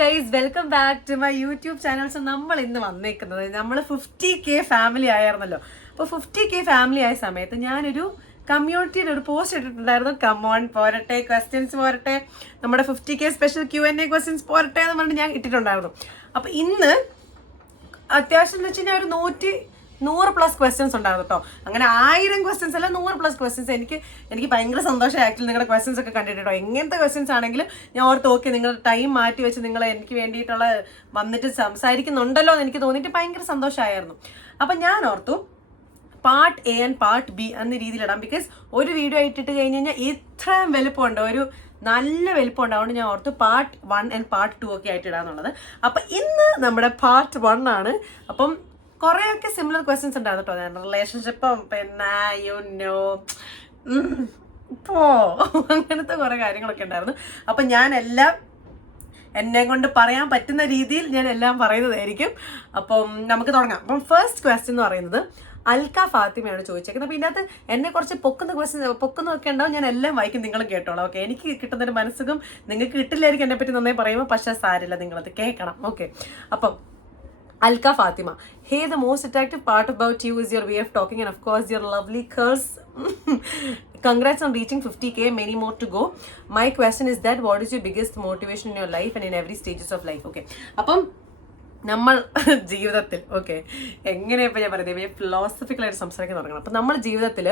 Guys welcome back to my YouTube channels നമ്മൾ ഇന്ന് വന്നേക്കുന്നത് നമ്മൾ ഫിഫ്റ്റി കെ ഫാമിലി ആയിരുന്നല്ലോ അപ്പോൾ ഫിഫ്റ്റി കെ ഫാമിലി ആയ സമയത്ത് ഞാനൊരു കമ്മ്യൂണിറ്റിയിൽ ഒരു പോസ്റ്റ് ഇട്ടിട്ടുണ്ടായിരുന്നു. കമോൺ പോരട്ടെ ക്വസ്റ്റ്യൻസ് പോരട്ടെ. നമ്മുടെ fifty K special Q N A questions പോരട്ടെ എന്ന് പറഞ്ഞിട്ട് ഞാൻ ഇട്ടിട്ടുണ്ടായിരുന്നു. അപ്പോൾ ഇന്ന് അത്യാവശ്യം എന്ന് വെച്ച് കഴിഞ്ഞാൽ ഒരു നൂറ്റി നൂറ് പ്ലസ് ക്വസ്റ്റ്യൻസ് ഉണ്ടായിരുന്നു കേട്ടോ അങ്ങനെ ആയിരം ക്വസ്റ്റ്യൻസ് അല്ല നൂറ് പ്ലസ് ക്വസ്റ്റ്യൻസ് എനിക്ക് എനിക്ക് ഭയങ്കര സന്തോഷം ആക്ച്വലി നിങ്ങളുടെ ക്വസ്റ്റ്യൻസ് ഒക്കെ കണ്ടിട്ട് കേട്ടോ എങ്ങനത്തെ ക്വസ്റ്റ്യൻസ് ആണെങ്കിലും ഞാൻ ഓർത്ത് ഓക്കെ നിങ്ങളുടെ ടൈം മാറ്റി വെച്ച് നിങ്ങൾ എനിക്ക് വേണ്ടിയിട്ടുള്ള വന്നിട്ട് സംസാരിക്കുന്നുണ്ടല്ലോ എന്ന് എനിക്ക് തോന്നിയിട്ട് ഭയങ്കര സന്തോഷമായിരുന്നു. അപ്പം ഞാൻ ഓർത്തു part A and part B എന്ന രീതിയിലിടാം. ബിക്കോസ് ഒരു വീഡിയോ ഇട്ടിട്ട് കഴിഞ്ഞ് കഴിഞ്ഞാൽ ഇത്രയും വലുപ്പമുണ്ട് ഒരു നല്ല വലുപ്പമുണ്ട്. അതുകൊണ്ട് ഞാൻ ഓർത്ത് part one and part two ഒക്കെ ആയിട്ട് ഇടാന്നുള്ളത്. അപ്പം ഇന്ന് നമ്മുടെ പാർട്ട് വൺ ആണ്. അപ്പം കുറേയൊക്കെ സിമിലർ ക്വസ്റ്റ്യൻസ് ഉണ്ടായിരുന്നു കേട്ടോ റിലേഷൻഷിപ്പും പിന്നെ യു നോ പോ അങ്ങനത്തെ കുറേ കാര്യങ്ങളൊക്കെ ഉണ്ടായിരുന്നു. അപ്പം ഞാൻ എല്ലാം എന്നെ കൊണ്ട് പറയാൻ പറ്റുന്ന രീതിയിൽ ഞാൻ എല്ലാം പറയുന്നതായിരിക്കും. അപ്പം നമുക്ക് തുടങ്ങാം. അപ്പം ഫസ്റ്റ് ക്വസ്റ്റ്യൻ എന്ന് പറയുന്നത് അൽക്ക ഫാത്തിമയാണ് ചോദിച്ചേക്കുന്നത്. അപ്പം ഇതിനകത്ത് എന്നെ കുറച്ച് പൊക്കുന്ന ക്വസ്റ്റ്യൻ പൊക്കുന്നൊക്കെ ഉണ്ടാവും. ഞാൻ എല്ലാം വായിക്കും നിങ്ങൾ കേട്ടോളാം. ഓക്കെ എനിക്ക് കിട്ടുന്നൊരു മനസ്സുഖം നിങ്ങൾക്ക് കിട്ടില്ലായിരിക്കും എന്നെ പറ്റി നന്നായി പറയുമ്പോൾ പക്ഷേ സാരില്ല നിങ്ങളത് കേൾക്കണം. ഓക്കെ. അപ്പം Alka Fatima. Hey, the most attractive part about you is your way of talking and of course your lovely curls. Congrats on reaching 50k, many more to go. My question is that what is your biggest motivation in your life and in every stages of life? Okay. അപ്പം നമ്മൾ ജീവിതത്തിൽ okay എങ്ങനെയപ്പോൾ ഞാൻ പറയുന്നത് ഫിലോസഫിക്കലായിട്ട് സംസാരിക്കാൻ തുടങ്ങണം അപ്പം നമ്മൾ ജീവിതത്തിൽ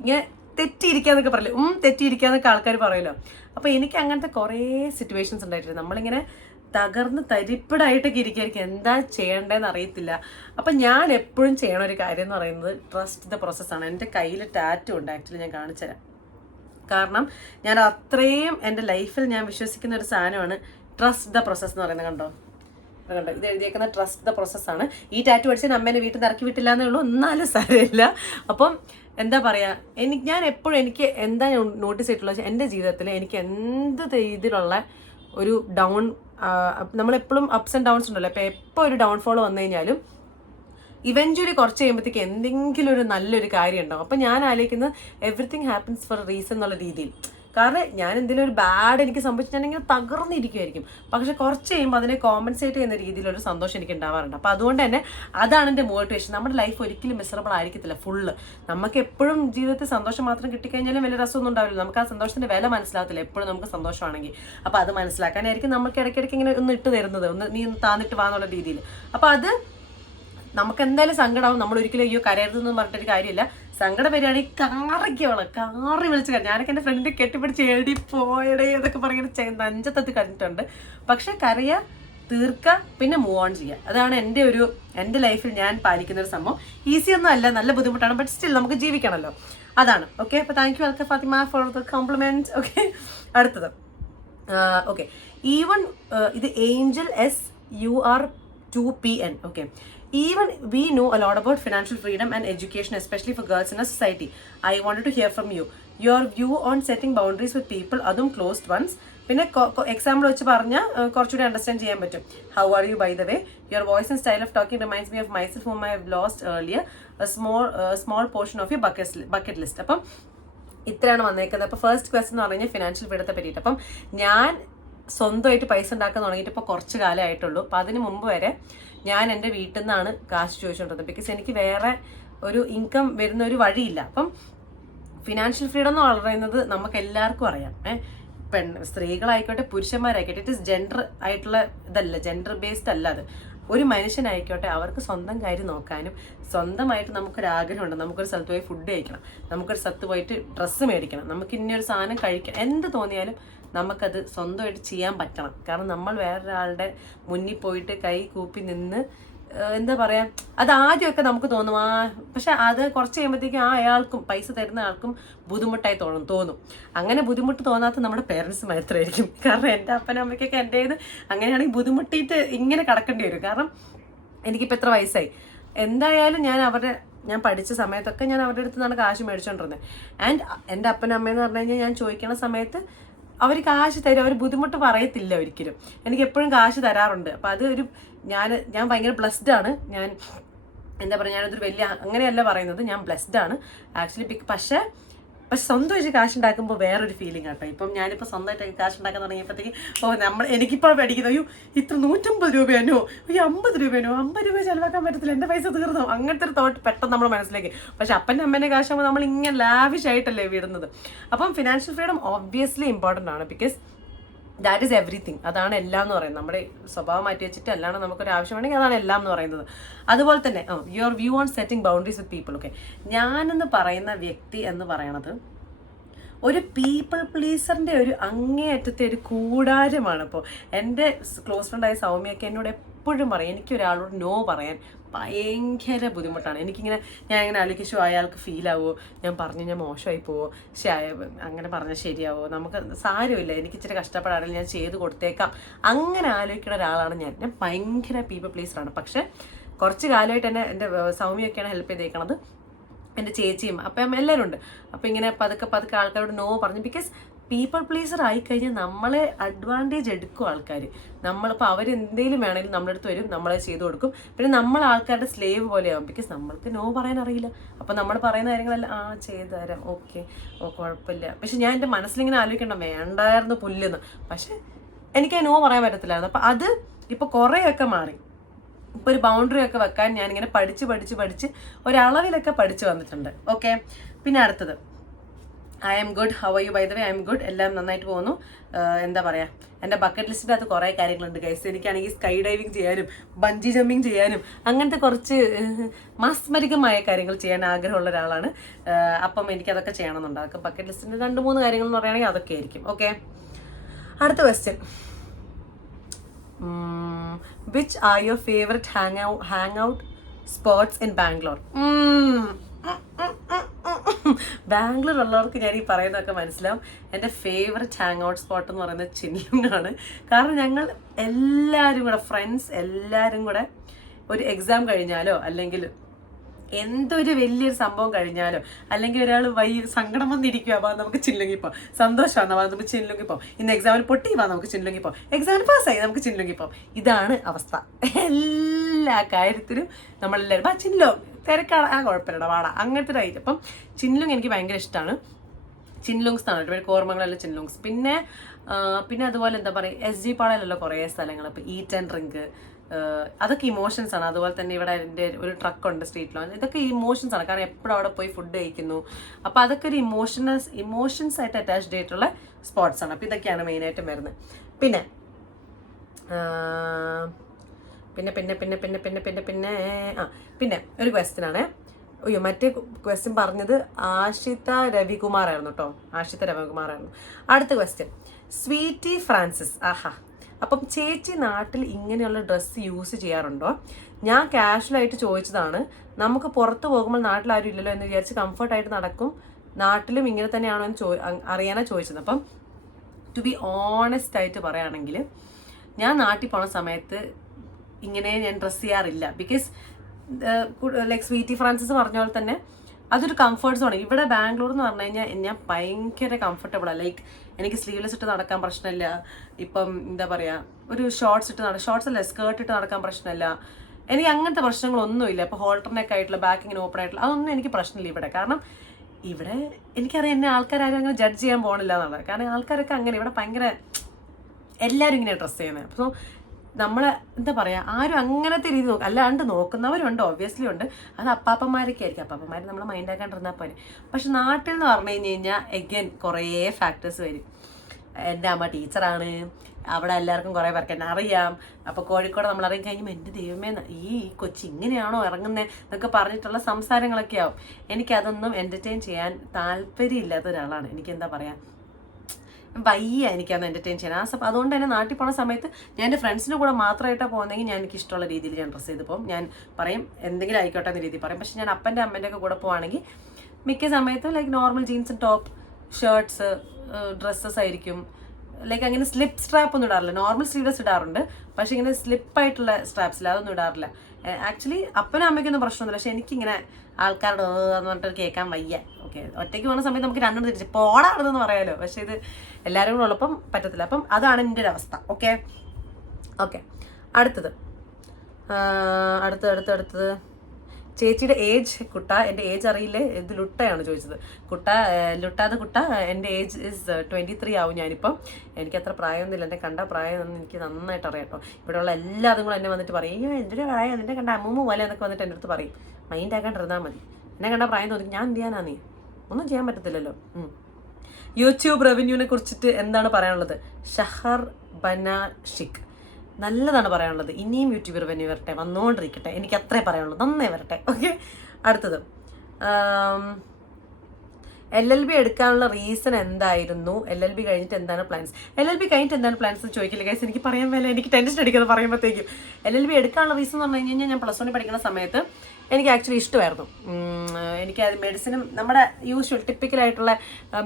ഇങ്ങനെ തെറ്റിയിരിക്കാന്നൊക്കെ പറയില്ല ഉം തെറ്റിയിരിക്കാന്നൊക്കെ ആൾക്കാർ പറയുമല്ലോ അപ്പോൾ എനിക്ക് അങ്ങനത്തെ കുറേ സിറ്റുവേഷൻസ് ഉണ്ടായിട്ടുണ്ട് നമ്മളിങ്ങനെ തകർന്ന് തരിപ്പിടായിട്ടൊക്കെ ഇരിക്കുകയായിരിക്കും എന്താ ചെയ്യേണ്ടതെന്ന് അറിയത്തില്ല. അപ്പം ഞാൻ എപ്പോഴും ചെയ്യണ ഒരു കാര്യം എന്ന് പറയുന്നത് ട്രസ്റ്റ് ദ പ്രോസസ്സാണ് എന്റെ കയ്യിൽ ടാറ്റു ഉണ്ട്. ആക്ച്വലി ഞാൻ കാണിച്ചു തരാം. കാരണം ഞാൻ അത്രയും എന്റെ ലൈഫിൽ ഞാൻ വിശ്വസിക്കുന്ന ഒരു സാധനമാണ് ട്രസ്റ്റ് ദ പ്രോസസ്സ് എന്ന് പറയുന്നത്. കണ്ടോ? കണ്ടോ? ഇത് എഴുതിയേക്കുന്ന ട്രസ്റ്റ് ദ പ്രോസസ്സാണ് ഈ ടാറ്റു അടിച്ച് അമ്മേനെ വീട്ടിൽ നിന്ന് ഇറക്കി വിട്ടില്ല എന്നേ ഉള്ളൂ. എന്നാലും സാരമില്ല. അപ്പം എന്താ പറയുക എനിക്ക് ഞാൻ എപ്പോഴും എനിക്ക് എന്താ നോട്ടീസ് ചെയ്തിട്ടുള്ളത്? എന്റെ ജീവിതത്തിൽ എനിക്ക് എന്ത് രീതിയിലുള്ള ഒരു ഡൗൺ നമ്മളെപ്പോഴും അപ്സ് ആൻഡ് ഡൗൺസ് ഉണ്ടല്ലോ. അപ്പോൾ എപ്പോൾ ഒരു ഡൗൺഫോൾ വന്നു കഴിഞ്ഞാലും ഇവഞ്ച്വലി കുറച്ച് കഴിയുമ്പോഴത്തേക്ക് എന്തെങ്കിലും ഒരു നല്ലൊരു കാര്യം ഉണ്ടാവും. അപ്പം ഞാൻ ആലോചിക്കുന്നത് എവറിത്തിങ് ഹാപ്പൻസ് ഫോർ റീസൺ എന്നുള്ള രീതിയിൽ. കാരണം ഞാൻ എന്തെങ്കിലും ഒരു ബാഡ് എനിക്ക് സംഭവിച്ചിട്ടുണ്ടെങ്കിൽ തകർന്നിരിക്കുമായിരിക്കും പക്ഷെ കുറച്ച് കഴിയുമ്പോൾ അതിനെ കോമ്പൻസേറ്റ് ചെയ്യുന്ന രീതിയിലൊരു സന്തോഷം എനിക്ക് ഉണ്ടാവാറുണ്ട്. അപ്പോൾ അതുകൊണ്ട് തന്നെ അതാണ് എന്റെ മോട്ടിവേഷൻ നമ്മുടെ ലൈഫ് ഒരിക്കലും മിസറബിൾ ആയിരിക്കത്തില്ല ഫുള്ള് നമുക്ക് എപ്പോഴും ജീവിതത്തിൽ സന്തോഷം മാത്രം കിട്ടിക്കഴിഞ്ഞാലും വലിയ രസമൊന്നും ഉണ്ടാവില്ല. നമുക്ക് ആ സന്തോഷത്തിന്റെ വില മനസ്സിലാകത്തില്ല എപ്പോഴും നമുക്ക് സന്തോഷമാണെങ്കിൽ. അപ്പോൾ അത് മനസ്സിലാക്കാനായിരിക്കും നമുക്ക് ഇടയ്ക്കിടയ്ക്ക് ഇങ്ങനെ ഒന്ന് ഇട്ട് തരുന്നത്. ഒന്ന് നീ ഒന്ന് താന്നിട്ട് വാന്നുള്ള രീതിയിൽ. അപ്പോൾ അത് നമുക്ക് എന്തായാലും സങ്കടമാവും നമ്മൾ ഒരിക്കലും അയ്യോ കരയരുതെന്ന് പറഞ്ഞിട്ടൊരു കാര്യമില്ല. സങ്കടം പരിപാടി വേണം കാറി വിളിച്ച് കഴിഞ്ഞു ഞാനൊക്കെ എന്റെ ഫ്രണ്ട് കെട്ടിപ്പിടിച്ച് എഴുതി പോയടേ എന്നൊക്കെ പറയുന്നത് നഞ്ചത്തത്ത് കണ്ടിട്ടുണ്ട് പക്ഷെ കരയ തീർക്കുക പിന്നെ മൂവ് ഓൺ ചെയ്യുക അതാണ് എന്റെ ഒരു എന്റെ ലൈഫിൽ ഞാൻ പാലിക്കുന്ന ഒരു സംഭവം. ഈസി ഒന്നും അല്ല നല്ല ബുദ്ധിമുട്ടാണ് ബട്ട് സ്റ്റിൽ നമുക്ക് ജീവിക്കണമല്ലോ അതാണ്. ഓക്കെ അപ്പോൾ thank you Alka Fathima for the compliment okay അടുത്തത്. ഓക്കെ ഈവൺ ഇത് angel S U R two P N okay even we know a about financial freedom and education especially for girls in a society I want to hear from you your view on setting boundaries with people അതും closed ones പിന്നെ example വെച്ച് പറഞ്ഞാൽ കുറച്ചുകൂടി understand ചെയ്യാൻ പറ്റും. How are you by the way your voice and style of talking reminds me of myself home I have lost earlier small small portion of you bucket bucket list അപ്പം ഇത്രയാണ് വന്നേക്കുന്നത്. അപ്പോൾ first question എന്ന് പറഞ്ഞാൽ financial ഫ്രീഡത്തെ പറ്റിയിട്ട്. അപ്പം ഞാൻ സ്വന്തമായിട്ട് പൈസ ഉണ്ടാക്കാൻ തുടങ്ങിയിട്ട് ഇപ്പോൾ കുറച്ച് കാലമായിട്ടുള്ളൂ അപ്പോൾ അതിന് മുമ്പ് വരെ ഞാൻ എന്റെ വീട്ടിൽ നിന്നാണ് കാശ് ചോദിച്ചുകൊണ്ടിരുന്നത് ബിക്കോസ് എനിക്ക് വേറെ ഒരു ഇൻകം വരുന്ന ഒരു വഴിയില്ല. അപ്പം ഫിനാൻഷ്യൽ ഫ്രീഡം എന്ന് പറയുന്നത് നമുക്ക് എല്ലാവർക്കും അറിയാം. ഏഹ് പെൺ സ്ത്രീകളായിക്കോട്ടെ പുരുഷന്മാരായിക്കോട്ടെ ഇറ്റ് ഇസ് ജെൻഡർ ആയിട്ടുള്ള ഇതല്ല ജെൻഡർ ബേസ്ഡ് അല്ല അത്. ഒരു മനുഷ്യനായിക്കോട്ടെ അവർക്ക് സ്വന്തം കാര്യം നോക്കാനും സ്വന്തമായിട്ട് നമുക്കൊരു ആഗ്രഹമുണ്ട്. നമുക്കൊരു സ്ഥലത്ത് പോയി ഫുഡ് കഴിക്കണം. നമുക്കൊരു സ്ഥലത്ത് പോയിട്ട് ഡ്രസ്സ് മേടിക്കണം. നമുക്ക് ഇന്നൊരു സാധനം കഴിക്കണം എന്ത് തോന്നിയാലും നമുക്കത് സ്വന്തമായിട്ട് ചെയ്യാൻ പറ്റണം. കാരണം നമ്മൾ വേറൊരാളുടെ മുന്നിൽ പോയിട്ട് കൈ കൂപ്പി നിന്ന് എന്താ പറയാ അത് ആദ്യമൊക്കെ നമുക്ക് തോന്നും ആ പക്ഷെ അത് കുറച്ച് കഴിയുമ്പോഴത്തേക്കും ആ അയാൾക്കും പൈസ തരുന്ന ആൾക്കും ബുദ്ധിമുട്ടായി തോന്നും തോന്നും. അങ്ങനെ ബുദ്ധിമുട്ട് തോന്നാത്ത നമ്മുടെ പേരൻസ് മാത്രമായിരിക്കും. കാരണം എന്റെ അപ്പനമ്മയ്ക്കൊക്കെ എന്റേത് അങ്ങനെയാണെങ്കിൽ ബുദ്ധിമുട്ടിയിട്ട് ഇങ്ങനെ കടക്കേണ്ടി വരും. കാരണം എനിക്കിപ്പോൾ എത്ര വയസ്സായി? എന്തായാലും ഞാൻ അവരുടെ ഞാൻ പഠിച്ച സമയത്തൊക്കെ ഞാൻ അവരുടെ അടുത്ത് നിന്നാണ് കാശ് മേടിച്ചോണ്ടിരുന്നത് ആൻഡ് എന്റെ അപ്പനമ്മയെന്ന് പറഞ്ഞു കഴിഞ്ഞാൽ ഞാൻ ചോദിക്കണ സമയത്ത് അവർ കാശ് തരും അവർ ബുദ്ധിമുട്ട് പറയത്തില്ല ഒരിക്കലും. എനിക്ക് എപ്പോഴും കാശ് തരാറുണ്ട്. അപ്പം അത് ഒരു ഞാൻ ഞാൻ ഭയങ്കര ബ്ലസ്ഡ് ആണ്. ഞാൻ എന്താ പറയുക ഞാനതൊരു വലിയ അങ്ങനെയല്ല പറയുന്നത്. ഞാൻ ബ്ലെസ്ഡ് ആണ്. ആക്ച്വലി പക്ഷേ പക്ഷെ സ്വന്തമായിട്ട് കാശ് ഉണ്ടാക്കുമ്പോൾ വേറൊരു ഫീലിംഗ് കേട്ടോ ഇപ്പം ഞാനിപ്പോൾ സ്വന്തമായിട്ട് കാശ് ഉണ്ടാക്കാൻ തുടങ്ങിയപ്പോഴത്തേക്ക് ഓ നമ്മൾ എനിക്കിപ്പോൾ പഠിക്കുന്നത് അയ്യോ ഇത്ര നൂറ്റമ്പത് രൂപയാനോ അയ്യോ അമ്പത് രൂപയാനോ അമ്പത് രൂപ ചിലവാക്കാൻ പറ്റത്തില്ല എന്റെ പൈസ തീർന്നു? അങ്ങനത്തെ ഒരു തോട്ട് പെട്ടെന്ന് നമ്മുടെ മനസ്സിലേക്ക്. പക്ഷെ അപ്പന്റെ അമ്മേന്റെ കാശാകുമ്പോൾ നമ്മൾ ഇങ്ങനെ ലാവിഷ് ആയിട്ടല്ലേ വിടുന്നത്. അപ്പം ഫിനാൻഷ്യൽ ഫ്രീഡം ഓബ്വിയസ്ലി ഇമ്പോർട്ടന്റ് ആണ് ബിക്കോസ് ദാറ്റ് ഈസ് എവറിത്തിങ് അതാണ് എല്ലാം എന്ന് പറയുന്നത്. നമ്മുടെ സ്വഭാവം മാറ്റി വെച്ചിട്ട് അല്ലാണ്ട് നമുക്കൊരു ആവശ്യമുണ്ടെങ്കിൽ അതാണ് എല്ലാം എന്ന് പറയുന്നത്. അതുപോലെ തന്നെ your view on setting boundaries with people okay ഞാനെന്ന് പറയുന്ന വ്യക്തി എന്ന് പറയണത് ഒരു പീപ്പിൾ പ്ലീസറിന്റെ ഒരു അങ്ങേയറ്റത്തെ ഒരു കൂടാരമാണ്. ഇപ്പോൾ എന്റെ ക്ലോസ് ഫ്രണ്ടായ സൗമ്യൊക്കെ എന്നോട് എപ്പോഴും പറയും എനിക്ക് ഒരാളോട് നോ പറയാൻ ഭയങ്കര ബുദ്ധിമുട്ടാണ്. എനിക്കിങ്ങനെ ഞാൻ ഇങ്ങനെ ആലോചിച്ചു "ശോ, അയാൾക്ക് ഫീൽ ആവുമോ ഞാൻ പറഞ്ഞു ഞാൻ മോശമായി പോവോ? അയ- അങ്ങനെ പറഞ്ഞാൽ ശരിയാവോ? നമുക്ക് സാരമില്ല. എനിക്ക് ഇച്ചിരി കഷ്ടപ്പെടാണെങ്കിൽ ഞാൻ ചെയ്ത് കൊടുത്തേക്കാം. അങ്ങനെ ആലോചിക്കുന്ന ഒരാളാണ് ഞാൻ. ഞാൻ ഭയങ്കര പീപ്പിൾ പ്ലീസറാണ് പക്ഷേ കുറച്ച് കാലമായിട്ട് തന്നെ എന്റെ സൗമ്യൊക്കെയാണ് ഹെൽപ്പ് ചെയ്തേക്കണത്. എന്റെ ചേച്ചിയും അപ്പം എല്ലാവരും ഉണ്ട് അപ്പം ഇങ്ങനെ പതുക്കെ പതുക്കെ ആൾക്കാരോട് നോ പറഞ്ഞു. ബിക്കോസ് പീപ്പിൾ പ്ലീസർ ആയിക്കഴിഞ്ഞാൽ നമ്മളെ അഡ്വാന്റേജ് എടുക്കും ആൾക്കാർ നമ്മളിപ്പോൾ അവർ എന്തെങ്കിലും വേണമെങ്കിലും നമ്മുടെ അടുത്ത് വരും നമ്മളെ ചെയ്തു കൊടുക്കും. പിന്നെ നമ്മൾ ആൾക്കാരുടെ സ്ലേവ് പോലെയാവും. ബിക്കോസ് നമ്മൾക്ക് നോ പറയാൻ അറിയില്ല. അപ്പോൾ നമ്മൾ പറയുന്ന കാര്യങ്ങളല്ല ആ ചെയ്തു തരാം ഓക്കെ ഓ കുഴപ്പമില്ല. പക്ഷെ ഞാൻ എന്റെ മനസ്സിലിങ്ങനെ ആലോചിക്കണ്ട. വേണ്ടായിരുന്നു പുല്ലെന്ന്. പക്ഷെ എനിക്ക് നോ പറയാൻ പറ്റത്തില്ലായിരുന്നു. അപ്പോൾ അത് ഇപ്പോൾ കുറേയൊക്കെ മാറി. ഇപ്പോൾ ഒരു ബൗണ്ടറി ഒക്കെ വെക്കാൻ ഞാനിങ്ങനെ പഠിച്ച് പഠിച്ച് പഠിച്ച് ഒരളവിലൊക്കെ പഠിച്ച് വന്നിട്ടുണ്ട്. ഓക്കെ പിന്നെ അടുത്തത്. I'm good how you by the way I'm good എല്ലാം നന്നായിട്ട് പോകുന്നു. എന്താ പറയുക എന്റെ ബക്കറ്റ് ലിസ്റ്റിന്റെ അകത്ത് കുറേ കാര്യങ്ങളുണ്ട് ഗൈസ് എനിക്കാണെങ്കിൽ സ്കൈ ഡൈവിങ് ചെയ്യാനും ബഞ്ചി ജമ്പിങ് ചെയ്യാനും അങ്ങനത്തെ കുറച്ച് മാസ്മരികമായ കാര്യങ്ങൾ ചെയ്യാൻ ആഗ്രഹമുള്ള ഒരാളാണ്. അപ്പം എനിക്കതൊക്കെ ചെയ്യണമെന്നുണ്ട്. അതൊക്കെ ബക്കറ്റ് ലിസ്റ്റിന്റെ രണ്ട് മൂന്ന് കാര്യങ്ങൾ എന്ന് പറയുകയാണെങ്കിൽ അതൊക്കെ ആയിരിക്കും. ഓക്കെ അടുത്ത question which are your favourite hang out hang out spots in Bangalore Bangalore ഉള്ളവർക്ക് ഞാൻ ഈ പറയുന്നതൊക്കെ മനസ്സിലാവും. എന്റെ ഫേവററ്റ് ഹാങ് ഔട്ട് സ്പോട്ട് എന്ന് പറയുന്നത് ചിന്നുങ്ങാണ് കാരണം ഞങ്ങൾ എല്ലാവരും കൂടെ ഫ്രണ്ട്സ് എല്ലാവരും കൂടെ ഒരു എക്സാം കഴിഞ്ഞാലോ അല്ലെങ്കിൽ എന്തൊരു വലിയൊരു സംഭവം കഴിഞ്ഞാലോ അല്ലെങ്കിൽ ഒരാൾ വൈ സങ്കടം വന്നിരിക്കുക അപ്പോൾ നമുക്ക് ചില്ലുങ്ങി പോവാം. സന്തോഷമാണ് അപ്പോൾ നമുക്ക് ചില്ലുങ്ങി പോവാം. ഇന്ന് എക്സാമിന് പൊട്ടി വാ നമുക്ക് ചില്ലുങ്ങി പോവാം. എക്സാമിന് പാസ്സായി നമുക്ക് ചില്ലുങ്ങി പോവാം. ഇതാണ് അവസ്ഥ. എല്ലാ കാര്യത്തിലും നമ്മളെല്ലാവരും വാ ചില്ലോ തിരക്കാണ്. ആ കുഴപ്പമില്ലടാ. വാടാ. അങ്ങനത്തെ ഒരു അപ്പം ചിൻലുങ് എനിക്ക് ഭയങ്കര ഇഷ്ടമാണ് ചിൻലുങ്സ് എന്നാണ് കേട്ടോ കോർമംഗലല്ല ചിൻലുങ്സ്. പിന്നെ പിന്നെ അതുപോലെ എന്താ പറയുക എസ് ജി പാടയിലുള്ള കുറേ സ്ഥലങ്ങൾ ഇപ്പോൾ ഈറ്റ് ആൻഡ് ഡ്രിങ്ക് അതൊക്കെ ഇമോഷൻസ് ആണ്. അതുപോലെ തന്നെ ഇവിടെ എന്റെ ഒരു ട്രക്ക് ഉണ്ട് സ്ട്രീറ്റ് ഇതൊക്കെ ഇമോഷൻസ് ആണ്. കാരണം എപ്പോഴും അവിടെ പോയി ഫുഡ് കഴിക്കുന്നു. അപ്പോൾ അതൊക്കെ ഒരു ഇമോഷൻസ് ഇമോഷൻസ് ആയിട്ട് അറ്റാച്ച്ഡ് ആയിട്ടുള്ള സ്പോട്സ് ആണ്. അപ്പോൾ ഇതൊക്കെയാണ് മെയിനായിട്ടും വരുന്നത്. പിന്നെ പിന്നെ പിന്നെ പിന്നെ പിന്നെ പിന്നെ പിന്നെ പിന്നെ ആ പിന്നെ ഒരു ക്വസ്റ്റ്യൻ ആണേ. അയ്യോ മറ്റേ ക്വസ്റ്റ്യൻ പറഞ്ഞത് ആഷിത രവികുമാർ ആയിരുന്നു കേട്ടോ ആഷിത രവികുമാർ ആയിരുന്നു അടുത്ത ക്വസ്റ്റ്യൻ സ്വീറ്റി ഫ്രാൻസിസ്. ആഹാ. അപ്പം ചേച്ചി നാട്ടിൽ ഇങ്ങനെയുള്ള ഡ്രസ്സ് യൂസ് ചെയ്യാറുണ്ടോ? ഞാൻ കാഷ്വലായിട്ട് ചോദിച്ചതാണ്. നമുക്ക് പുറത്ത് പോകുമ്പോൾ നാട്ടിൽ ആരും ഇല്ലല്ലോ എന്ന് വിചാരിച്ച് കംഫർട്ടായിട്ട് നടക്കും. നാട്ടിലും ഇങ്ങനെ തന്നെയാണോ എന്ന് ചോ അറിയാനാണ് ചോദിച്ചത്. അപ്പം ടു ബി ഓണസ്റ്റ് ആയിട്ട് പറയുകയാണെങ്കിൽ ഞാൻ നാട്ടിൽ പോണ സമയത്ത് ഇങ്ങനെ ഞാൻ ഡ്രസ്സ് ചെയ്യാറില്ല. ബിക്കോസ് ലൈക് സ്വീറ്റി ഫ്രാൻസിസ് പറഞ്ഞ പോലെ തന്നെ അതൊരു കംഫർട്ട് സോൺ ഇവിടെ ബാംഗ്ലൂർ എന്ന് പറഞ്ഞു കഴിഞ്ഞാൽ ഞാൻ ഭയങ്കര കംഫർട്ടബിളാണ് ലൈക്ക് എനിക്ക് സ്ലീവ്ലെസ് ഇട്ട് നടക്കാൻ പ്രശ്നമില്ല. ഇപ്പം എന്താ പറയുക ഒരു ഷോർട്സ് ഇട്ട് നട ഷോർട്സ് അല്ല സ്കേർട്ട് ഇട്ട് നടക്കാൻ പ്രശ്നമില്ല. എനിക്ക് അങ്ങനത്തെ പ്രശ്നങ്ങളൊന്നുമില്ല. ഇപ്പോൾ ഹോൾട്ടറിനൊക്കെ ആയിട്ടുള്ള ബാക്ക് ഇങ്ങനെ ഓപ്പൺ ആയിട്ടുള്ള അതൊന്നും എനിക്ക് പ്രശ്നമില്ല ഇവിടെ. കാരണം ഇവിടെ എനിക്കറിയാം എന്നെ ആൾക്കാരും അങ്ങനെ ജഡ്ജ് ചെയ്യാൻ പോകണില്ല എന്നുള്ളത്. കാരണം ആൾക്കാരൊക്കെ അങ്ങനെ ഇവിടെ ഭയങ്കര എല്ലാവരും ഇങ്ങനെ ഡ്രസ്സ് ചെയ്യുന്നത് അപ്പോൾ നമ്മളെ എന്താ പറയുക ആരും അങ്ങനത്തെ രീതി നോക്കും അല്ലാണ്ട് നോക്കുന്നവരുണ്ട് ഒബ്വിയസ്ലി ഉണ്ട്. അത് അപ്പാപ്പന്മാരൊക്കെ ആയിരിക്കും അപ്പാപ്പന്മാർ നമ്മൾ മൈൻഡ് ആക്കാണ്ടിരുന്നാൽ പോലെ പക്ഷെ നാട്ടിൽ എന്ന് പറഞ്ഞു കഴിഞ്ഞ് കഴിഞ്ഞാൽ എഗെൻ കുറേ ഫാക്ടേഴ്സ് വരും. എന്റെ അമ്മ ടീച്ചറാണ്. അവിടെ എല്ലാവർക്കും കുറേ പേർക്ക് എന്നെ അറിയാം. അപ്പോൾ കോഴിക്കോട് നമ്മൾ ഇറങ്ങി കഴിയുമ്പോൾ എന്റെ ദൈവമേ ഈ കൊച്ചി ഇങ്ങനെയാണോ ഇറങ്ങുന്നത് എന്നൊക്കെ പറഞ്ഞിട്ടുള്ള സംസാരങ്ങളൊക്കെ ആവും. എനിക്കതൊന്നും എന്റർടൈൻ ചെയ്യാൻ താല്പര്യമില്ലാത്ത ഒരാളാണ്. എനിക്ക് എന്താ പറയുക വയ്യ എനിക്കന്ന് എന്റർടൈൻ ചെയ്യാൻ. ആ സമയം അതുകൊണ്ട് തന്നെ നാട്ടിൽ പോണ സമയത്ത് ഞാൻ എന്റെ ഫ്രണ്ട്സിന്റെ കൂടെ മാത്രമായിട്ടാണ് പോകുന്നതെങ്കിൽ ഞാൻ എനിക്ക് ഇഷ്ടമുള്ള രീതിയിൽ ഞാൻ ഡ്രസ്സ് ചെയ്ത് പോകും ഞാൻ പറയും എന്തെങ്കിലും ആയിക്കോട്ടെ എന്ന രീതിയിൽ പറയും. പക്ഷേ ഞാൻ അപ്പന്റെ അമ്മന്റെ ഒക്കെ കൂടെ പോവാണെങ്കിൽ മിക്ക സമയത്തും like normal jeans top shirts dresses ആയിരിക്കും. ലൈക്ക് അങ്ങനെ സ്ലിപ്പ് സ്ട്രാപ്പ് ഒന്നും ഇടാറില്ല. നോർമൽ സ്ലീവ്ലെസ് ഇടാറുണ്ട്. പക്ഷേ ഇങ്ങനെ സ്ലിപ്പായിട്ടുള്ള സ്ട്രാപ്സിൽ അതൊന്നും ഇടാറില്ല. ആക്ച്വലി അപ്പനും അമ്മയ്ക്കൊന്നും പ്രശ്നമൊന്നുമില്ല. പക്ഷെ എനിക്കിങ്ങനെ ആൾക്കാരുടെ എന്ന് പറഞ്ഞിട്ട് കേൾക്കാൻ വയ്യ. ഓക്കെ. ഒറ്റയ്ക്ക് പോകുന്ന സമയത്ത് നമുക്ക് രണ്ടും തിരിച്ച് പോടാണെന്ന് പറയാലോ. പക്ഷെ ഇത് എല്ലാവരും കൂടെ ഉള്ളപ്പം പറ്റത്തില്ല. അപ്പം അതാണ് എന്റെ ഒരു അവസ്ഥ. ഓക്കെ? ഓക്കെ. അടുത്തത്. അടുത്തത് അടുത്തത് അടുത്തത്. ചേച്ചിയുടെ ഏജ് കുട്ട എന്റെ ഏജ് അറിയില്ലേ? ഇത് ലുട്ടയാണ് ചോദിച്ചത്. കുട്ട ലുട്ടാതെ കുട്ട എന്റെ ഏജ് ഇസ് ട്വന്റി ത്രീ ആവും ഞാനിപ്പം. എനിക്ക് അത്ര പ്രായമൊന്നുമില്ല. എന്റെ കണ്ട പ്രായമൊന്നും എനിക്ക് നന്നായിട്ട് അറിയാം കേട്ടോ. ഇവിടെയുള്ള എല്ലാതും കൂടെ എന്നെ വന്നിട്ട് പറയും ഒരു പ്രായം? എന്റെ കണ്ട അമ്മൂമ്മ പോലെ എന്നൊക്കെ വന്നിട്ട് എന്റെ അടുത്ത് പറയും. മൈൻഡ് ആക്കാണ്ടിരുന്നാൽ മതി. എന്നെ കണ്ട പ്രായം തോന്നി ഞാൻ എന്ത് ചെയ്യാനാണ് നീ? ഒന്നും ചെയ്യാൻ പറ്റത്തില്ലല്ലോ. യൂട്യൂബ് റവന്യൂവിനെ കുറിച്ചിട്ട് എന്താണ് പറയാനുള്ളത്? ഷഹർ ബനാഷിഖ് നല്ലതാണ് പറയാനുള്ളത്. ഇനിയും യൂട്യൂബ് റവന്യൂ വരട്ടെ വന്നുകൊണ്ടിരിക്കട്ടെ എനിക്ക് അത്രേ പറയാനുള്ളൂ. നന്നേ വരട്ടെ. ഓക്കെ അടുത്തത്. എൽ എൽ ബി എടുക്കാനുള്ള റീസൺ എന്തായിരുന്നു? എൽ എൽ ബി കഴിഞ്ഞിട്ട് എന്താണ് പ്ലാൻസ് എൽ എൽ ബി കഴിഞ്ഞിട്ട് എന്താണ് പ്ലാൻസ് എന്ന് ചോദിക്കില്ല. ഗൈസ് എനിക്ക് പറയാൻ വേല എനിക്ക് ടെൻഷൻ അടിക്കുന്നത് പറയുമ്പോഴത്തേക്കും എൽ എൽ ബി എടുക്കാനുള്ള റീസൺ എന്ന് പറഞ്ഞു കഴിഞ്ഞാൽ ഞാൻ പ്ലസ് വണ്ണിൽ പഠിക്കുന്ന സമയത്ത് എനിക്ക് ആക്ച്വലി ഇഷ്ടമായിരുന്നു. എനിക്ക് അത് മെഡിസിനും നമ്മുടെ യൂഷ്വൽ ടിപ്പിക്കലായിട്ടുള്ള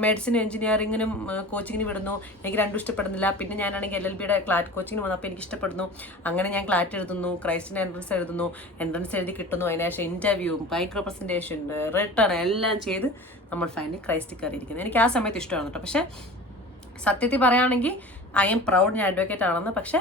മെഡിസിൻ എഞ്ചിനീയറിങ്ങിനും കോച്ചിങ്ങിനും വിടുന്നു. എനിക്ക് രണ്ടും ഇഷ്ടപ്പെടുന്നില്ല. പിന്നെ ഞാനാണെങ്കിൽ എൽ എൽ ബിയുടെ ക്ലാറ്റ് കോച്ചിങ്ങിന് വന്നപ്പോൾ എനിക്ക് ഇഷ്ടപ്പെടുന്നു. അങ്ങനെ ഞാൻ ക്ലാറ്റ് എഴുതുന്നു. ക്രൈസ്റ്റിന്റെ എൻട്രൻസ് എഴുതുന്നു. എൻട്രൻസ് എഴുതി കിട്ടുന്നു. അതിനുശേഷം ഇന്റർവ്യൂ മൈക്രോ പ്രസന്റേഷൻ റിട്ടേൺ എല്ലാം ചെയ്ത് നമ്മൾ ഫൈനലി ക്രൈസ്റ്റ് കയറിയിരിക്കുന്നത്. എനിക്ക് ആ സമയത്ത് ഇഷ്ടമാണ് കേട്ടോ പക്ഷേ സത്യത്തിൽ പറയുകയാണെങ്കിൽ ഐ എം പ്രൗഡ് ഞാൻ അഡ്വക്കേറ്റ് ആണെന്ന്. പക്ഷേ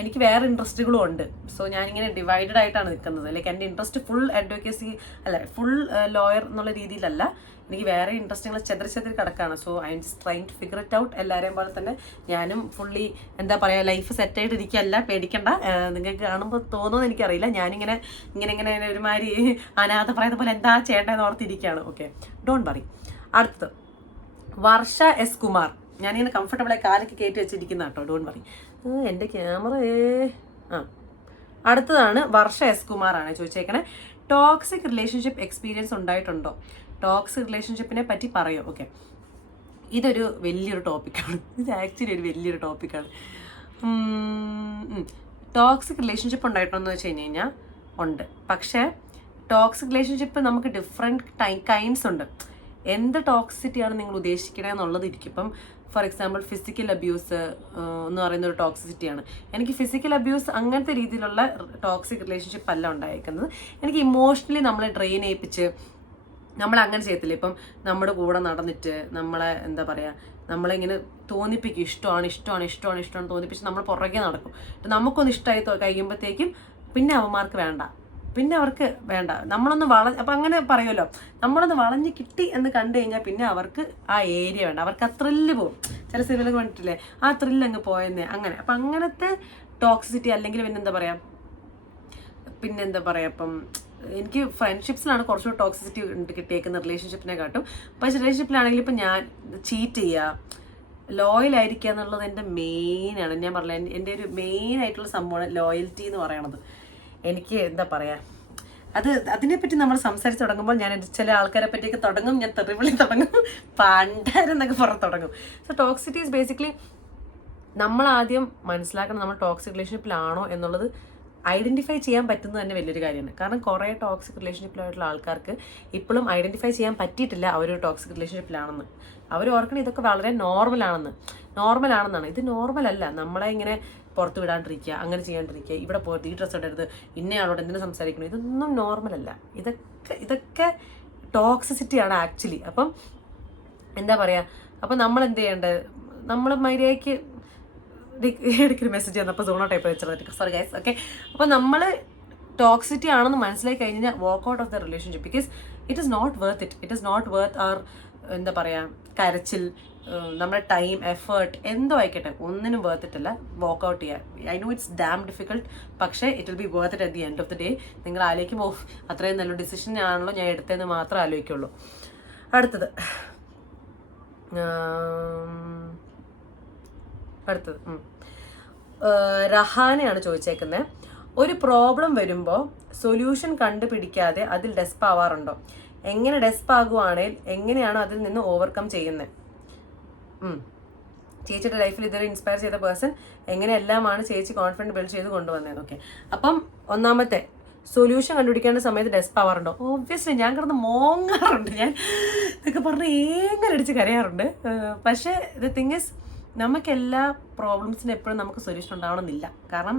എനിക്ക് വേറെ ഇൻട്രസ്റ്റുകളും ഉണ്ട്. സോ ഞാനിങ്ങനെ ഡിവൈഡഡ് ആയിട്ടാണ് നിൽക്കുന്നത്. ലൈക്ക് എന്റെ ഇൻട്രസ്റ്റ് ഫുൾ അഡ്വക്കേസി അല്ല ഫുൾ ലോയർ എന്നുള്ള രീതിയിലല്ല. എനിക്ക് വേറെ ഇൻട്രസ്റ്റുകൾ ചെതിരി ചെതിരി കിടക്കാണ്. So I'm trying to figure it out എല്ലാവരെയും പോലെ തന്നെ ഞാനും ഫുള്ളി എന്താ പറയുക ലൈഫ് സെറ്റായിട്ട് ഇരിക്കുകയല്ല പേടിക്കണ്ട. നിങ്ങൾക്ക് കാണുമ്പോൾ തോന്നുമെന്ന് എനിക്കറിയില്ല. ഞാനിങ്ങനെ ഇങ്ങനെ ഇങ്ങനെ ഒരുമാതിരി അനാഥ പറയുന്ന പോലെ എന്താ ചെയ്യേണ്ടതെന്ന് ഓർത്തിരിക്കുകയാണ്. ഓക്കെ ഡോണ്ട് വറി അടുത്തത്. വർഷ എസ് കുമാർ. ഞാനിങ്ങനെ കംഫർട്ടബിളായി കാലൊക്കെ കയറ്റി വെച്ചിരിക്കുന്ന കേട്ടോ ഡോൺ പറയും എന്റെ ക്യാമറ ആ. അടുത്തതാണ് വർഷ എസ് കുമാറാണ് ചോദിച്ചേക്കണേ. ടോക്സിക് റിലേഷൻഷിപ്പ് എക്സ്പീരിയൻസ് ഉണ്ടായിട്ടുണ്ടോ? ടോക്സിക് റിലേഷൻഷിപ്പിനെ പറ്റി പറയോ? ഓക്കെ ഇതൊരു വലിയൊരു ടോപ്പിക്കാണ് ഇത് ആക്ച്വലി ഒരു വലിയൊരു ടോപ്പിക്കാണ് ടോക്സിക് റിലേഷൻഷിപ്പ് ഉണ്ടായിട്ടുണ്ടോ എന്ന് വെച്ച് കഴിഞ്ഞ് കഴിഞ്ഞാൽ ഉണ്ട്. പക്ഷേ ടോക്സിക് റിലേഷൻഷിപ്പ് നമുക്ക് ഡിഫറെന്റ് ടൈ കൈൻഡ്സ് ഉണ്ട്. എന്ത് ടോക്സിറ്റിയാണ് നിങ്ങൾ ഉദ്ദേശിക്കണേ എന്നുള്ളത് ഇരിക്കും. ഇപ്പം ഫോർ എക്സാമ്പിൾ ഫിസിക്കൽ അബ്യൂസ് എന്ന് പറയുന്ന ഒരു ടോക്സിസിറ്റിയാണ് എനിക്ക് ഫിസിക്കൽ അബ്യൂസ് അങ്ങനത്തെ രീതിയിലുള്ള ടോക്സിക് റിലേഷൻഷിപ്പ് അല്ല ഉണ്ടായിരിക്കുന്നത് എനിക്ക് ഇമോഷണലി നമ്മളെ ഡ്രെയിൻ ചെയ്യിപ്പിച്ച് നമ്മൾ അങ്ങനെ ചെയ്യത്തില്ല. ഇപ്പം നമ്മുടെ കൂടെ നടന്നിട്ട് നമ്മളെ എന്താ പറയുക നമ്മളിങ്ങനെ തോന്നിപ്പിക്കും. ഇഷ്ടമാണ് ഇഷ്ടമാണ് ഇഷ്ടമാണ് ഇഷ്ടമാണ് തോന്നിപ്പിച്ച് നമ്മൾ പുറകെ നടക്കും. നമുക്കൊന്ന് ഇഷ്ടമായി കഴിയുമ്പോഴത്തേക്കും പിന്നെ അവന്മാർക്ക് വേണ്ട. പിന്നെ അവർക്ക് വേണ്ട. നമ്മളൊന്ന് വള അപ്പം അങ്ങനെ പറയുമല്ലോ. നമ്മളൊന്ന് വളഞ്ഞ് കിട്ടി എന്ന് കണ്ടു കഴിഞ്ഞാൽ പിന്നെ അവർക്ക് ആ ഏരിയ വേണ്ട. അവർക്ക് ആ ത്രില്ല് പോകും ചില സിനിമയിലൊക്കെ കണ്ടിട്ടില്ലേ? ആ ത്രില്ല് അങ്ങ് പോയെന്നേ. അങ്ങനെ. അപ്പം അങ്ങനത്തെ ടോക്സിസിറ്റി അല്ലെങ്കിൽ പിന്നെ എന്താ പറയുക പിന്നെന്താ പറയുക അപ്പം എനിക്ക് ഫ്രണ്ട്ഷിപ്സിലാണ് കുറച്ചുകൂടി ടോക്സിസിറ്റി ഉണ്ട് കിട്ടിയേക്കുന്ന റിലേഷൻഷിപ്പിനെ കാട്ടും. പക്ഷെ റിലേഷൻഷിപ്പിലാണെങ്കിൽ ഇപ്പം ഞാൻ ചീറ്റ് ചെയ്യുക ലോയൽ ആയിരിക്കുക എന്നുള്ളത് എന്റെ മെയിനാണ് ഞാൻ പറഞ്ഞത് എന്റെ ഒരു മെയിൻ ആയിട്ടുള്ള സംഭവമാണ് ലോയൽറ്റി എന്ന് പറയണത്. എനിക്ക് എന്താ പറയാ അത് അതിനെപ്പറ്റി നമ്മൾ സംസാരിച്ച് തുടങ്ങുമ്പോൾ ഞാൻ ചില ആൾക്കാരെ പറ്റിയൊക്കെ തുടങ്ങും ഞാൻ തെറിവിളി തുടങ്ങും പണ്ടാരെന്നൊക്കെ പുറത്ത് തുടങ്ങും. സോ ടോക്സിറ്റി ഈസ് ബേസിക്കലി നമ്മൾ ആദ്യം മനസ്സിലാക്കണം നമ്മൾ ടോക്സിക് റിലേഷൻഷിപ്പിലാണോ എന്നുള്ളത് ഐഡന്റിഫൈ ചെയ്യാൻ പറ്റുന്നത് തന്നെ വലിയൊരു കാര്യമാണ്. കാരണം കുറേ ടോക്സിക് റിലേഷൻഷിപ്പിലായിട്ടുള്ള ആൾക്കാർക്ക് ഇപ്പോഴും ഐഡന്റിഫൈ ചെയ്യാൻ പറ്റിയിട്ടില്ല അവർ ടോക്സിക് റിലേഷൻഷിപ്പിലാണെന്ന് അവർ ഓർക്കണം ഇതൊക്കെ വളരെ നോർമൽ ആണെന്നാണ്. ഇത് നോർമൽ അല്ല. നമ്മളെ ഇങ്ങനെ പുറത്ത് വിടാണ്ടിരിക്കുക അങ്ങനെ ചെയ്യാണ്ടിരിക്കുക ഇവിടെ പോയിട്ട് ഈ ഡ്രസ്സ് ഇടരുത് ഇന്നയാളോട് എന്തിനു സംസാരിക്കണം? ഇതൊന്നും നോർമൽ അല്ല. ഇതൊക്കെ ഇതൊക്കെ ടോക്സിസിറ്റിയാണ് ആക്ച്വലി അപ്പം എന്താ പറയുക അപ്പം നമ്മൾ എന്ത് ചെയ്യേണ്ടത് നമ്മൾ മര്യാദയ്ക്ക് ഇടയ്ക്കൊരു മെസ്സേജ് വന്നപ്പോൾ സോണോ ടൈപ്പ് വെച്ചത് സോറി ഗൈസ് ഓക്കെ അപ്പോൾ നമ്മൾ ടോക്സിറ്റി ആണെന്ന് മനസ്സിലാക്കി കഴിഞ്ഞാൽ walk out of the relationship because it is not worth it it is not worth or എന്താ പറയുക കരച്ചിൽ. നമ്മുടെ ടൈം എഫേർട്ട് എന്തോ ആയിക്കട്ടെ ഒന്നിനും വർത്ത് വർക്ക്ഔട്ട് ചെയ്യാൻ. I know it's damn difficult പക്ഷേ it will be worth it at the end of the day നിങ്ങൾ ആലോചിക്കുമ്പോൾ "ഓഫ്, അത്രയും നല്ല ഡിസിഷൻ ആണല്ലോ ഞാൻ എടുത്തതെന്ന് മാത്രം ആലോചിക്കുള്ളൂ. അടുത്തത്. അടുത്തത്. റഹാനയാണ് ചോദിച്ചേക്കുന്നത് ഒരു പ്രോബ്ലം വരുമ്പോൾ സൊല്യൂഷൻ കണ്ടുപിടിക്കാതെ അതിൽ ഡെസ്പ് ആവാറുണ്ടോ? എങ്ങനെ ഡെസ്പ് ആകുവാണെങ്കിൽ എങ്ങനെയാണോ അതിൽ നിന്ന് ഓവർകം ചെയ്യുന്നത് ചേച്ചിയുടെ ലൈഫിൽ ഇതുവരെ ഇൻസ്പയർ ചെയ്ത പേഴ്സൺ എങ്ങനെയെല്ലാമാണ് ചേച്ചി കോൺഫിഡന്റ് ബിൽഡ് ചെയ്ത് കൊണ്ടുവന്നത്? ഓക്കെ അപ്പം ഒന്നാമത്തെ സൊല്യൂഷൻ കണ്ടുപിടിക്കേണ്ട സമയത്ത് ഡെസ്ക് ആവാറുണ്ടോ ഓബ്വിയസ്ലി ഞാൻ കിടന്ന് മോങ്ങാറുണ്ട്. ഞാൻ ഇതൊക്കെ പറഞ്ഞ് ഏങ്ങനെ അടിച്ച് കരയാറുണ്ട്. പക്ഷേ ദ തിങ് ഇസ് നമുക്കെല്ലാ പ്രോബ്ലംസിനും എപ്പോഴും നമുക്ക് സൊല്യൂഷൻ ഉണ്ടാവണമെന്നില്ല. കാരണം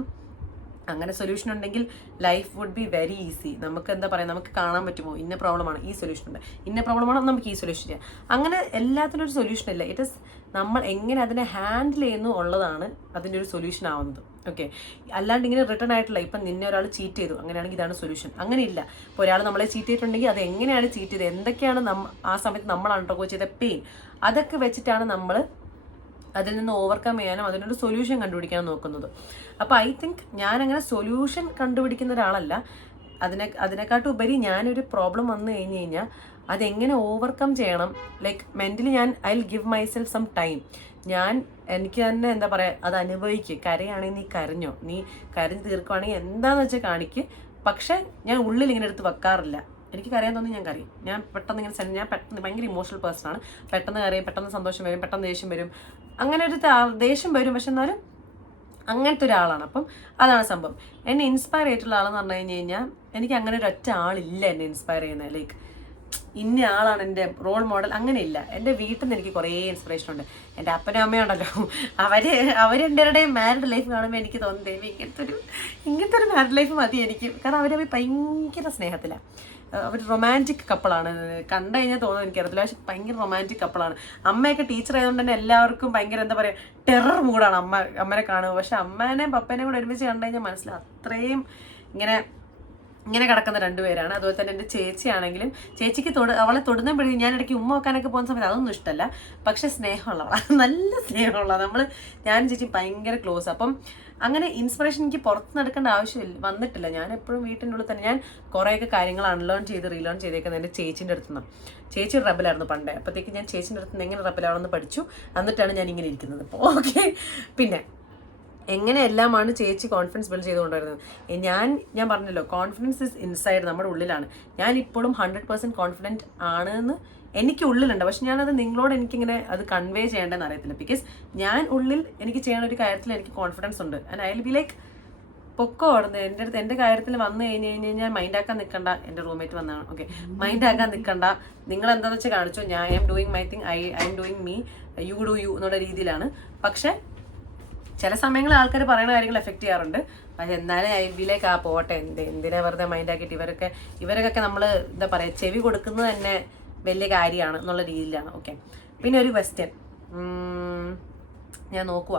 അങ്ങനെ സൊല്യൂഷൻ ഉണ്ടെങ്കിൽ life would be very easy നമുക്ക് എന്താ പറയുക നമുക്ക് കാണാൻ പറ്റുമോ? ഇന്ന പ്രോബ്ലമാണ് ഈ സൊല്യൂഷൻ ഉണ്ട്. ഇന്ന പ്രോബ്ലമാണ് നമുക്ക് ഈ സൊല്യൂഷൻ ചെയ്യാം. അങ്ങനെ എല്ലാത്തിനും ഒരു സൊല്യൂഷൻ ഇല്ല. ഇറ്റ് ഇസ് നമ്മൾ എങ്ങനെ അതിനെ ഹാൻഡിൽ ചെയ്യുന്നു ഉള്ളതാണ് അതിന്റെ ഒരു സൊല്യൂഷൻ ആവുന്നത്. ഓക്കെ അല്ലാണ്ട് ഇങ്ങനെ റിട്ടേൺ ആയിട്ടുള്ള ഇപ്പം നിന്നെ ഒരാൾ ചീറ്റ് ചെയ്തു. അങ്ങനെയാണെങ്കിൽ ഇതാണ് സൊല്യൂഷൻ അങ്ങനെയില്ല ഇപ്പോൾ ഒരാൾ നമ്മളെ ചീറ്റ് ചെയ്തിട്ടുണ്ടെങ്കിൽ അത് എങ്ങനെയാണ് ചീറ്റ് ചെയ്തത്? എന്തൊക്കെയാണ് ആ സമയത്ത് നമ്മൾ അണ്ടർഗോ ചെയ്ത പെയിൻ അതൊക്കെ വെച്ചിട്ടാണ് നമ്മൾ അതിൽ നിന്ന് ഓവർകം ചെയ്യാനും അതിനൊരു സൊല്യൂഷൻ കണ്ടുപിടിക്കാനും നോക്കുന്നത്. അപ്പോൾ ഐ തിങ്ക് ഞാൻ അങ്ങനെ സൊല്യൂഷൻ കണ്ടുപിടിക്കുന്ന ഒരാളല്ല. അതിനെ അതിനെക്കാട്ടും ഉപരി ഞാനൊരു പ്രോബ്ലം വന്നു കഴിഞ്ഞ് കഴിഞ്ഞാൽ അതെങ്ങനെ ഓവർകം ചെയ്യണം? ലൈക്ക് മെന്റലി ഞാൻ I will give myself some time ഞാൻ എനിക്ക് തന്നെ എന്താ പറയുക അത് അനുഭവിക്കുക കരയാണെങ്കിൽ നീ കരഞ്ഞോ? നീ കരഞ്ഞ് തീർക്കുവാണെങ്കിൽ എന്താന്ന് വെച്ചാൽ കാണിക്ക്. പക്ഷേ ഞാൻ ഉള്ളിൽ ഇങ്ങനെ എടുത്ത് വെക്കാറില്ല. എനിക്ക് കരയാൻ തോന്നി ഞാൻ കരയും. ഞാൻ പെട്ടെന്ന് ഇങ്ങനെ ഞാൻ പെട്ടെന്ന് ഭയങ്കര ഇമോഷണൽ പേഴ്സൺ ആണ്. പെട്ടെന്ന് കരയും പെട്ടെന്ന് സന്തോഷം വരും പെട്ടെന്ന് ദേഷ്യം വരും. അങ്ങനെ ഒരു ദേഷ്യം വരും. പക്ഷെ എന്നാലും അങ്ങനത്തെ ഒരാളാണ്. അപ്പം അതാണ് സംഭവം. എന്നെ ഇൻസ്പയർ ചെയ്തിട്ടുള്ള ആളെന്ന് പറഞ്ഞു കഴിഞ്ഞ് കഴിഞ്ഞാൽ എനിക്ക് അങ്ങനെ ഒരു ഒറ്റ ആളില്ല എന്നെ ഇൻസ്പയർ ചെയ്യുന്നത് ലൈക്ക് ഇന്ന ആളാണ് എന്റെ റോൾ മോഡൽ അങ്ങനെയില്ല എന്റെ വീട്ടിൽ നിന്ന് എനിക്ക് കുറേ ഇൻസ്പിറേഷൻ ഉണ്ട്. എന്റെ അപ്പനും അമ്മയും ഉണ്ടല്ലോ. അവർ അവരെന്റെ മാരിഡ് ലൈഫ് കാണുമ്പോൾ എനിക്ക് തോന്നുന്നത് "ദൈവമേ, ഇങ്ങനത്തെ ഒരു ഇങ്ങനത്തെ ഒരു മാരിഡ് ലൈഫ് മതി എനിക്ക്. കാരണം അവരവർ ഭയങ്കര സ്നേഹത്തിലാണ് അവർ റൊമാന്റിക് കപ്പിളാണ് കണ്ടു കഴിഞ്ഞാൽ തോന്നുന്നു എനിക്ക് എനിക്കറിയത്തില്ല. പക്ഷെ ഭയങ്കര റൊമാന്റിക് കപ്പിളാണ് അമ്മയൊക്കെ ടീച്ചർ ആയതുകൊണ്ട് തന്നെ എല്ലാവർക്കും ഭയങ്കര എന്താ പറയുക ടെറർ മൂഡാണ് അമ്മ അമ്മനെ കാണുക. പക്ഷെ അമ്മേനെയും പപ്പേനെയും കൂടെ ഒരുമിച്ച് കണ്ടു കഴിഞ്ഞാൽ മനസ്സിലാവും അത്രയും ഇങ്ങനെ ഇങ്ങനെ കിടക്കുന്ന രണ്ടുപേരാണ്. അതുപോലെ തന്നെ എന്റെ ചേച്ചിയാണെങ്കിലും ചേച്ചിക്ക് തൊട അവളെ തൊടുന്നപ്പോഴും ഞാൻ ഇടയ്ക്ക് ഉമ്മ വെക്കാനൊക്കെ പോകുന്ന സമയത്ത് അതൊന്നും ഇഷ്ടമല്ല പക്ഷെ സ്നേഹമുള്ളവളാണ് നല്ല സ്നേഹമുള്ള നമ്മൾ ഞാനും ചേച്ചി ഭയങ്കര ക്ലോസ്. അപ്പം അങ്ങനെ ഇൻസ്പിറേഷൻ എനിക്ക് പുറത്ത് നടക്കേണ്ട ആവശ്യമില്ല വന്നിട്ടില്ല. ഞാൻ എപ്പോഴും വീട്ടിന്റെ ഉള്ളിൽ തന്നെ ഞാൻ കുറേയൊക്കെ കാര്യങ്ങൾ അൺലേൺ ചെയ്ത് റീലേൺ ചെയ്തേക്കുന്നത് എന്റെ ചേച്ചിന്റെ അടുത്ത് നിന്നും ചേച്ചി റബലായിരുന്നു പണ്ടേ. അപ്പോഴത്തേക്ക് ഞാൻ ചേച്ചിന്റെ അടുത്ത് നിന്ന് എങ്ങനെ റബലാണെന്ന് പഠിച്ചു. എന്നിട്ടാണ് ഞാൻ ഇങ്ങനെ ഇരിക്കുന്നത്. അപ്പോൾ ഓക്കെ പിന്നെ എങ്ങനെ എല്ലാമാണ് ചേച്ചി കോൺഫിഡൻസ് ബിൽഡ് ചെയ്തുകൊണ്ടിരുന്നത്? ഞാൻ ഞാൻ പറഞ്ഞല്ലോ കോൺഫിഡൻസ് ഇസ് ഇൻസൈഡ് നമ്മുടെ ഉള്ളിലാണ്. ഞാൻ ഇപ്പോഴും ഹൺഡ്രഡ് പെർസെന്റ് കോൺഫിഡന്റ് ആണ് എന്ന് എനിക്ക് ഉള്ളിലുണ്ട്. പക്ഷെ ഞാനത് നിങ്ങളോട് എനിക്കിങ്ങനെ അത് കൺവേ ചെയ്യേണ്ടതെന്ന് അറിയത്തില്ല. ബിക്കോസ് ഞാൻ ഉള്ളിൽ എനിക്ക് ചെയ്യണ ഒരു കാര്യത്തിൽ എനിക്ക് കോൺഫിഡൻസ് ഉണ്ട്. And I will be like പൊക്കോ ഓടുന്നത് എന്റെ അടുത്ത് എന്റെ കാര്യത്തിൽ വന്നു കഴിഞ്ഞ് കഴിഞ്ഞ് കഴിഞ്ഞാൽ മൈൻഡ് ആക്കാൻ നിൽക്കണ്ട. എന്റെ റൂംമേറ്റ് വന്നതാണ് ഓക്കെ മൈൻഡ് ആക്കാൻ നിൽക്കണ്ട. നിങ്ങൾ എന്താണെന്ന് വെച്ചാൽ കാണിച്ചോ? ഞാൻ I'm doing my thing I I'm doing me you do you എന്നുള്ള രീതിയിലാണ്. പക്ഷേ ചില സമയങ്ങളിൽ ആൾക്കാർ പറയുന്ന കാര്യങ്ങൾ എഫക്റ്റ് ചെയ്യാറുണ്ട്. പക്ഷെ എന്നാലും ഐ ബിയിലേക്ക് ആ പോട്ടെ. എന്ത് എന്തിനാ വെറുതെ മൈൻഡാക്കിയിട്ട് ഇവരൊക്കെ ഇവരൊക്കെ നമ്മൾ എന്താ പറയുക ചെവി കൊടുക്കുന്നത് തന്നെ വലിയ കാര്യമാണ് എന്നുള്ള രീതിയിലാണ്. ഓക്കെ പിന്നെ ഒരു ക്വസ്റ്റ്യൻ ഞാൻ നോക്കുക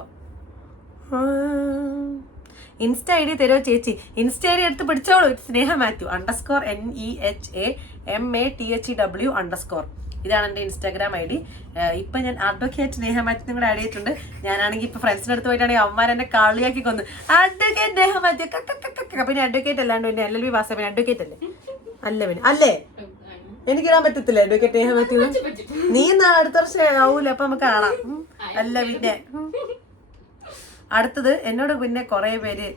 ഇൻസ്റ്റ ഐ ഡി തരുമോ ചേച്ചി? ഇൻസ്റ്റ ഐ ഡി എടുത്ത് പിടിച്ചോളൂ. Sneha Mathew underscore N E H A M A T H E W underscore. ഇതാണ് എന്റെ ഇൻസ്റ്റാഗ്രാം ഐ ഡി. ഇപ്പം ഞാൻ അഡ്വക്കേറ്റ് നേഹ മാത്യു നിങ്ങളുടെ ആഡ് ചെയ്തിട്ടുണ്ട് ഞാനാണെങ്കിൽ ഇപ്പം ഫ്രണ്ട്സിന്റെ അടുത്ത് പോയിട്ടാണെങ്കിൽ അമ്മമാർ എന്നെ കളിയാക്കി കൊന്നു. അഡ്വക്കേറ്റ് നേഹ മാത്യു കക്ക കക്ക കക്ക. പിന്നെ അഡ്വക്കേറ്റ് അല്ലാണ്ട് പിന്നെ എൽ എൽ ബി വാസ പിന്നെ അഡ്വക്കേറ്റ് അല്ലേ? അല്ല പിന്നെ? അല്ലേ? എനിക്ക് ഇടാൻ പറ്റത്തില്ല അഡ്വക്കേറ്റ് നേഹ മാത്യു നീ എന്നാ അടുത്ത വർഷം ആവൂല? അപ്പൊ നമുക്ക് കാണാം. അല്ല പിന്നെ. അടുത്തത് എന്നോട് പിന്നെ കുറേ പേര്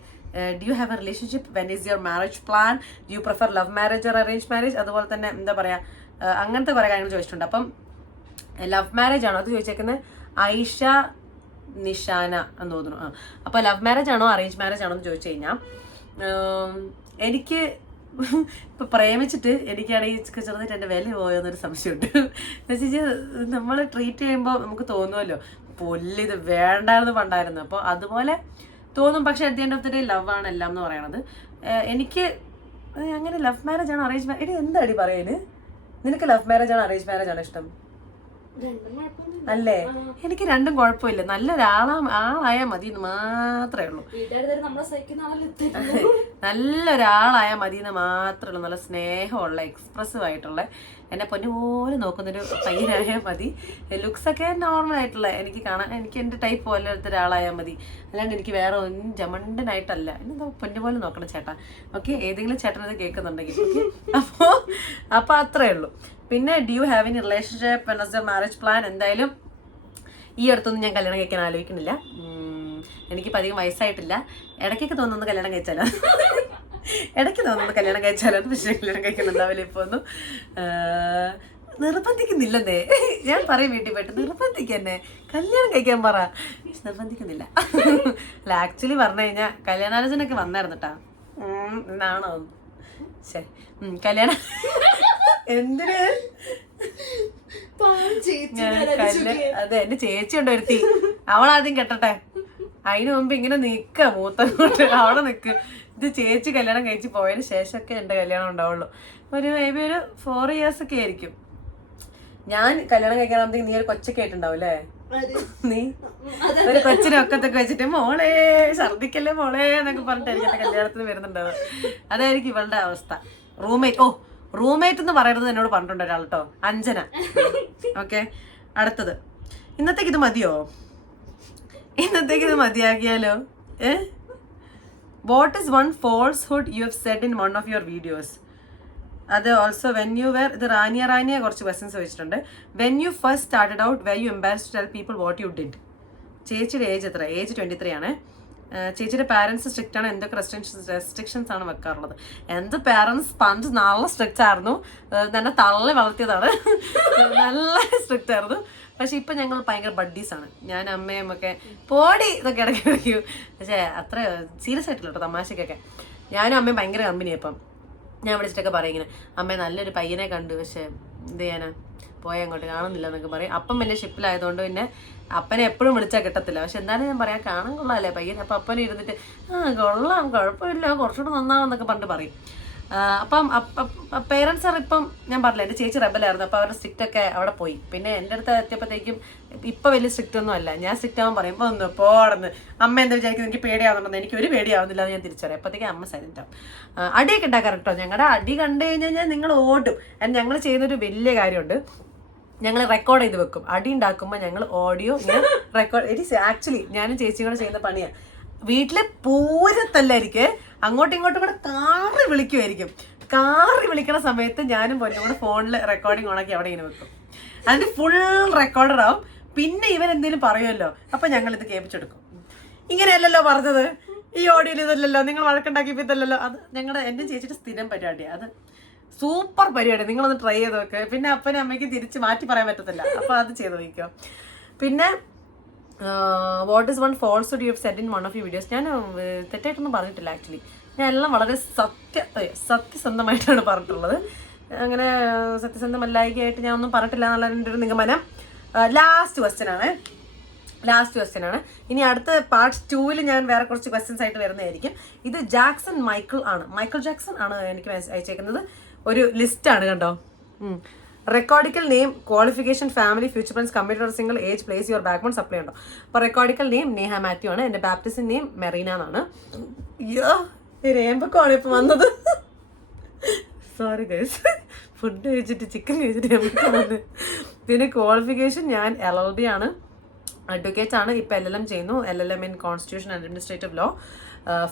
do you have a relationship when is your marriage plan do you prefer love marriage or arrange marriage അതുപോലെ തന്നെ എന്താ പറയാ ഏഹ് അങ്ങനത്തെ കുറേ കാര്യങ്ങൾ ചോദിച്ചിട്ടുണ്ട്. അപ്പം ലവ് മാരേജ് ആണോ? അത് ചോദിച്ചേക്കുന്നത് ഐഷ നിഷാന എന്ന് തോന്നുന്നു. ആ അപ്പോൾ ലവ് മാരേജ് ആണോ? അറേഞ്ച് മാരേജ് ആണോ എന്ന് ചോദിച്ചു കഴിഞ്ഞാൽ എനിക്ക് ഇപ്പൊ പ്രേമിച്ചിട്ട് എനിക്കാണെങ്കിൽ ചെറുതായിട്ട് എന്റെ വില പോയോന്നൊരു സംശയമുണ്ട്. എന്ന് വെച്ചാൽ നമ്മൾ ട്രീറ്റ് ചെയ്യുമ്പോൾ നമുക്ക് തോന്നുമല്ലോ പൊല്ലിത് വേണ്ടായിരുന്നു പണ്ടായിരുന്നു. അപ്പോൾ അതുപോലെ തോന്നും. പക്ഷെ അറ്റ് ദി ലവ് എല്ലാം എന്ന് പറയണത്. എനിക്ക് അങ്ങനെ ലവ് മാരേജ് ആണോ? അറേഞ്ച് മാരേജ് എടി എന്താടി പറയൽ? നിനക്ക് ലവ് മാരേജ് ആണ് അറേഞ്ച് മാരേജ് ആണ് ഇഷ്ടം? അല്ലേ? എനിക്ക് രണ്ടും കുഴപ്പമില്ല. നല്ല ഒരാളാ ആളായാൽ മതി എന്ന് മാത്രമേ ഉള്ളൂ നല്ല നല്ലൊരാളായാൽ മതി എന്ന് മാത്രമേ ഉള്ളൂ. നല്ല സ്നേഹമുള്ള എക്സ്പ്രസീവ് ആയിട്ടുള്ള എന്നെ പൊന്നുപോലെ നോക്കുന്നൊരു പയ്യനായാൽ മതി. ലുക്സൊക്കെ നോർമൽ ആയിട്ടുള്ള എനിക്ക് കാണാൻ എനിക്ക് എന്റെ ടൈപ്പ് പോലെ ഒരാളായാൽ മതി. അല്ലാണ്ട് എനിക്ക് വേറെ ഒന്നും ജമണ്ടനായിട്ടല്ല. എന്നെന്താ പൊന്നു പോലെ നോക്കണം ചേട്ടാ. ഓക്കെ ഏതെങ്കിലും ചേട്ടനത് കേൾക്കുന്നുണ്ടെങ്കിൽ. ഓക്കെ അപ്പോൾ അപ്പോൾ അത്രേ ഉള്ളൂ. പിന്നെ do have in relationship when is marriage plan എന്തായാലും ഈ അടുത്തൊന്നും ഞാൻ കല്യാണം കഴിക്കാൻ ആലോചിക്കുന്നില്ല. എനിക്ക് എനിക്കിപ്പോൾ അധികം വയസ്സായിട്ടില്ല. ഇടയ്ക്കൊക്കെ തോന്നുന്നു കല്യാണം കഴിച്ചാലോ? ഇടയ്ക്ക് തോന്നുന്നു കല്യാണം കഴിച്ചാലോ പക്ഷേ കല്യാണം കഴിക്കുന്നുണ്ടാവില്ല ഇപ്പോൾ ഒന്നും. നിർബന്ധിക്കുന്നില്ലെന്നേ. ഞാൻ പറയും വീട്ടിൽ പോയിട്ട് നിർബന്ധിക്കന്നെ. കല്യാണം കഴിക്കാൻ പറ. നിർബന്ധിക്കുന്നില്ല. അല്ല ആക്ച്വലി പറഞ്ഞു കഴിഞ്ഞാൽ കല്യാണാലോചനയൊക്കെ വന്നായിരുന്നു കേട്ടാ എന്നാണോ ശരി ഉം, കല്യാണം. എന്തിന്? അതെ എന്റെ ചേച്ചി ഉണ്ട് ഒരുത്തി അവൾ ആദ്യം കെട്ടട്ടെ. അതിന് മുമ്പ് ഇങ്ങനെ നിക്ക കൊണ്ട് അവളെ നിക്ക്. ഇത് ചേച്ചി കല്യാണം കഴിച്ച് പോയതിന് ശേഷമൊക്കെ എന്റെ കല്യാണം ഉണ്ടാവുള്ളൂ. ഒരു മേ ബി ഒരു ഫോർ ഇയേഴ്സ് ഒക്കെ ആയിരിക്കും. ഞാൻ കല്യാണം കഴിക്കാൻ നീ ഒരു കൊച്ചൊക്കെ ആയിട്ടുണ്ടാവും അല്ലേ? നീ? ഒരു കൊച്ചിനെ ഒക്കത്തൊക്കെ വെച്ചിട്ട് മോളെ ഛർദിക്കല്ലേ മോളെ? എന്നൊക്കെ പറഞ്ഞിട്ട് എനിക്ക് കല്യാണത്തിന് വരുന്നുണ്ടാവുക. അതായിരിക്കും ഇവളുടെ അവസ്ഥ. റൂംമേറ്റ് ഓ റൂംമേറ്റ് എന്ന് പറയുന്നത് എന്നോട് പറഞ്ഞിട്ടുണ്ട് ഒരാൾ കേട്ടോ അഞ്ജന. ഓക്കെ അടുത്തത്. ഇന്നത്തേക്ക് ഇത് മതിയോ? ഇന്നത്തേക്ക് ഇത് മതിയാക്കിയാലോ? ഏ? What is one falsehood you have said in one of your videos അത് ഓൾസോ വെൻ യു വെർ ഇത് റാനിയ റാനിയ കുറച്ച് ക്വസ്റ്റ്യൻസ് ചോദിച്ചിട്ടുണ്ട്. When you first started out were you embarrass tell people what you did ചേച്ചിയുടെ ഏജ് എത്ര? Age twenty three ആണ് ചേച്ചിയുടെ parents strict ആണ്. എന്തൊക്കെ റെസ്ട്രിക്ഷൻസ് റെസ്ട്രിക്ഷൻസ് ആണ് വെക്കാറുള്ളത്? എന്ത് പാരൻസ് പണ്ട് നല്ല സ്ട്രിക്റ്റ് ആയിരുന്നു. തന്നെ തള്ളി വളർത്തിയതാണ്. നല്ല സ്ട്രിക്റ്റ് ആയിരുന്നു. പക്ഷെ ഇപ്പൊ ഞങ്ങൾ ഭയങ്കര ബഡ്ഡീസ് ആണ്. ഞാൻ അമ്മയും ഒക്കെ പോടി ഇതൊക്കെ ഇടയ്ക്ക് പക്ഷേ അത്ര സീരിയസ് ആയിട്ടില്ല കേട്ടോ തമാശക്കൊക്കെ. ഞാനും അമ്മയും ഭയങ്കര കമ്പനി ഇപ്പം. ഞാൻ വിളിച്ചിട്ടൊക്കെ പറയും ഇങ്ങനെ അമ്മ നല്ലൊരു പയ്യനെ കണ്ടു പക്ഷെ എന്ത് ചെയ്യാനാ? പോയ അങ്ങോട്ട് കാണുന്നില്ല എന്നൊക്കെ പറയും. അപ്പം പിന്നെ ഷിപ്പിലായതുകൊണ്ട് പിന്നെ അപ്പനെ എപ്പോഴും വിളിച്ചാൽ കിട്ടത്തില്ല. പക്ഷെ എന്തായാലും ഞാൻ പറയാം കാണാൻ കൊള്ളാമല്ലേ പയ്യൻ? അപ്പം അപ്പനെ ഇരുന്നിട്ട് ആ കൊള്ളാം കുഴപ്പമില്ല കുറച്ചുകൂടെ നന്നാവെന്നൊക്കെ പറഞ്ഞിട്ട് പറയും. അപ്പം പേരൻസ് ആണ് ഇപ്പം ഞാൻ പറഞ്ഞില്ല എന്റെ ചേച്ചി റെബലായിരുന്നു അപ്പോൾ അവരുടെ സ്ട്രിക്റ്റ് ഒക്കെ അവിടെ പോയി. പിന്നെ എന്റെ അടുത്ത് എത്തിയപ്പോഴത്തേക്കും ഇപ്പം വലിയ സ്ട്രിക്റ്റ് ഒന്നും അല്ല. ഞാൻ സ്ട്രിക്റ്റ് ആവാൻ പറയുമ്പോൾ ഒന്ന് പോടന്ന്. അമ്മ എന്താ വിചാരിക്കുന്നത് എനിക്ക് പേടിയാവുന്നുണ്ടെന്ന് എനിക്ക് ഒരു പേടിയാവുന്നില്ല എന്ന് ഞാൻ തിരിച്ചറിയാം. അപ്പോഴത്തേക്കും അമ്മ സൈലന്റ് ആവും അടിയൊക്കെ ഉണ്ടാക്കാറ് കേട്ടോ ഞങ്ങളുടെ അടി കണ്ടു കഴിഞ്ഞാൽ നിങ്ങൾ ഓടും. ഞങ്ങൾ ചെയ്യുന്നൊരു വലിയ കാര്യമുണ്ട്. ഞങ്ങൾ റെക്കോർഡ് ചെയ്ത് വെക്കും. അടി ഉണ്ടാക്കുമ്പോൾ ഞങ്ങൾ ഓഡിയോ ഞാൻ റെക്കോർഡ് ഇറ്റ് ഈസ് ആക്ച്വലി ഞാനും ചേച്ചിയും കൂടെ ചെയ്യുന്ന പണിയാണ് വീട്ടിലെ പൂരത്തല്ലായിരിക്കും അങ്ങോട്ടും ഇങ്ങോട്ടും കൂടെ കാറി വിളിക്കുമായിരിക്കും കാറി വിളിക്കുന്ന സമയത്ത് ഞാനും പൊന്നും കൂടെ ഫോണിൽ റെക്കോർഡിംഗ് ഓണാക്കി അവിടെ ഇങ്ങനെ വെക്കും. അതിന് ഫുൾ റെക്കോർഡർ ആവും. പിന്നെ ഇവൻ എന്തെങ്കിലും പറയുമല്ലോ. അപ്പൊ ഞങ്ങൾ ഇത് കേൾപ്പിച്ചെടുക്കും. ഇങ്ങനെയല്ലല്ലോ പറഞ്ഞത്. ഈ ഓഡിയോയിൽ ഇതല്ലല്ലോ. നിങ്ങൾ വഴക്കുണ്ടാക്കിയപ്പോൾ ഇതല്ലല്ലോ. അത് ഞങ്ങളുടെ എന്റെ ചേച്ചിയുടെ സ്ഥിരം പരിപാടിയാണ് അത് സൂപ്പർ പരിപാടി. നിങ്ങളൊന്ന് ട്രൈ ചെയ്ത് നോക്ക്. പിന്നെ അപ്പനും അമ്മയ്ക്ക് തിരിച്ച് മാറ്റി പറയാൻ പറ്റത്തില്ല. അപ്പൊ അത് ചെയ്ത് നോക്കിക്കോ. പിന്നെ what is one falsehood of said in one of you videos ഞാൻ തെറ്റായിട്ടൊന്നും പറഞ്ഞിട്ടില്ല ആക്ച്വലി ഞാൻ എല്ലാം വളരെ സത്യ സത്യസന്ധമായിട്ടാണ് പറഞ്ഞിട്ടുള്ളത്. അങ്ങനെ സത്യസന്ധമല്ലായികയായിട്ട് ഞാൻ ഒന്നും പറഞ്ഞിട്ടില്ല എന്നുള്ള എന്റെ ഒരു നിഗമനം. ലാസ്റ്റ് ക്വസ്റ്റ്യൻ ആണ്. ലാസ്റ്റ് ക്വസ്റ്റ്യൻ ആണ്. ഇനി അടുത്ത പാർട്ട് ടൂവിൽ ഞാൻ വേറെ കുറച്ച് ക്വസ്റ്റ്യൻസ് ആയിട്ട് വരുന്നതായിരിക്കും. ഇത് ജാക്സൺ മൈക്കിൾ ആണ്. മൈക്കിൾ ജാക്സൺ ആണ് എനിക്ക് അയച്ചേക്കുന്നത്. ഒരു ലിസ്റ്റ് ആണ് കണ്ടോ? റെക്കോർഡിക്കൽ name qualification family future plans computer single age place your backbone supply ഉണ്ടോ? അപ്പോൾ റെക്കോർഡിക്കൽ നെയിം നേഹ മാത്യു ആണ്. എന്റെ ബാപ്റ്റിസിൻ നെയിം മെറീന എന്നാണ്. അയ്യോ ഇപ്പം വന്നത്. സോറി ഗൈസ് ഫുഡ് കഴിച്ചിട്ട് ചിക്കൻ കഴിച്ചിട്ട് വന്നത് പിന്നെ ക്വാളിഫിക്കേഷൻ ഞാൻ എൽ എൽ ബി ആണ്. അഡ്വക്കേറ്റ് ആണ്. ഇപ്പം എൽ എൽ എം ചെയ്യുന്നു. L L M in constitution administrative law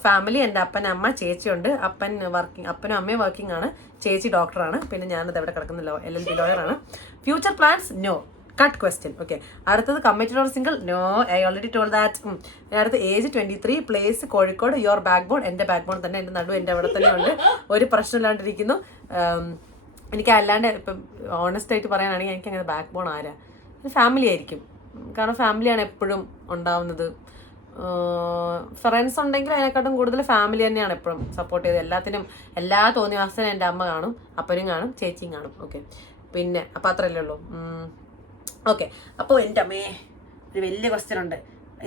family എന്റെ അപ്പൻ അമ്മ ചേച്ചിയുണ്ട്. അപ്പൻ വർക്കിംഗ് അപ്പനും അമ്മയും വർക്കിംഗ് ആണ്. ചേച്ചി ഡോക്ടറാണ് പിന്നെ ഞാനത് കിടക്കുന്ന law L L B ലോയറാണ് future plans no cut question okay അടുത്തത് committed or single no I already told that അടുത്ത age twenty three place Kozhikode your backbone എന്റെ ബാക്ക് ബോൺ തന്നെ. എന്റെ നടു എന്റെ അവിടെ തന്നെ ഉണ്ട്. ഒരു പ്രശ്നമില്ലാണ്ടിരിക്കുന്നു എനിക്ക് അല്ലാണ്ട് ഇപ്പം ഓണസ്റ്റ് ആയിട്ട് പറയാനാണെങ്കിൽ എനിക്ക് അങ്ങനെ ബാക്ക് ബോൺ ആരാ? ഫാമിലി ആയിരിക്കും. കാരണം ഫാമിലിയാണ് എപ്പോഴും ഉണ്ടാവുന്നത്. ഫ്രണ്ട്സ് ഉണ്ടെങ്കിൽ അതിനെക്കാട്ടും കൂടുതൽ ഫാമിലി തന്നെയാണ് എപ്പോഴും സപ്പോർട്ട് ചെയ്തത്. എല്ലാത്തിനും എല്ലാ തോന്നിവാസനും എന്റെ അമ്മ കാണും അപ്പനും കാണും ചേച്ചിയും കാണും. ഓക്കെ പിന്നെ അപ്പം അത്രയല്ലേ ഉള്ളൂ. ഓക്കെ അപ്പോൾ എന്റെ അമ്മേ ഒരു വലിയ ക്വസ്റ്റ്യൻ ഉണ്ട്.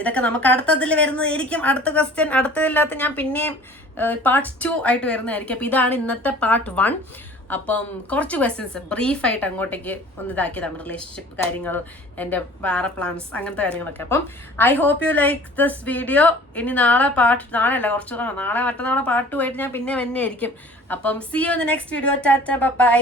ഇതൊക്കെ നമുക്ക് അടുത്തതിൽ വരുന്നതായിരിക്കും. അടുത്ത ക്വസ്റ്റ്യൻ അടുത്തതില്ലാത്ത ഞാൻ പിന്നെയും പാർട്ട് ടു ആയിട്ട് വരുന്നതായിരിക്കും. അപ്പം ഇതാണ് ഇന്നത്തെ പാർട്ട് വൺ അപ്പം കുറച്ച് ക്വസ്റ്റ്യൻസ് ബ്രീഫായിട്ട് അങ്ങോട്ടേക്ക് ഒന്ന് ഇതാക്കിയതാണ് റിലേഷൻഷിപ്പ് കാര്യങ്ങൾ എന്റെ വേറെ പ്ലാൻസ് അങ്ങനത്തെ കാര്യങ്ങളൊക്കെ. അപ്പം I hope you like this video ഇനി നാളെ പാട്ട് നാളെ അല്ല കുറച്ച് നാളെ നാളെ മറ്റന്നാളെ പാർട്ട് ടു ഞാൻ പിന്നെ വന്നെയായിരിക്കും അപ്പം see you in next video tata bye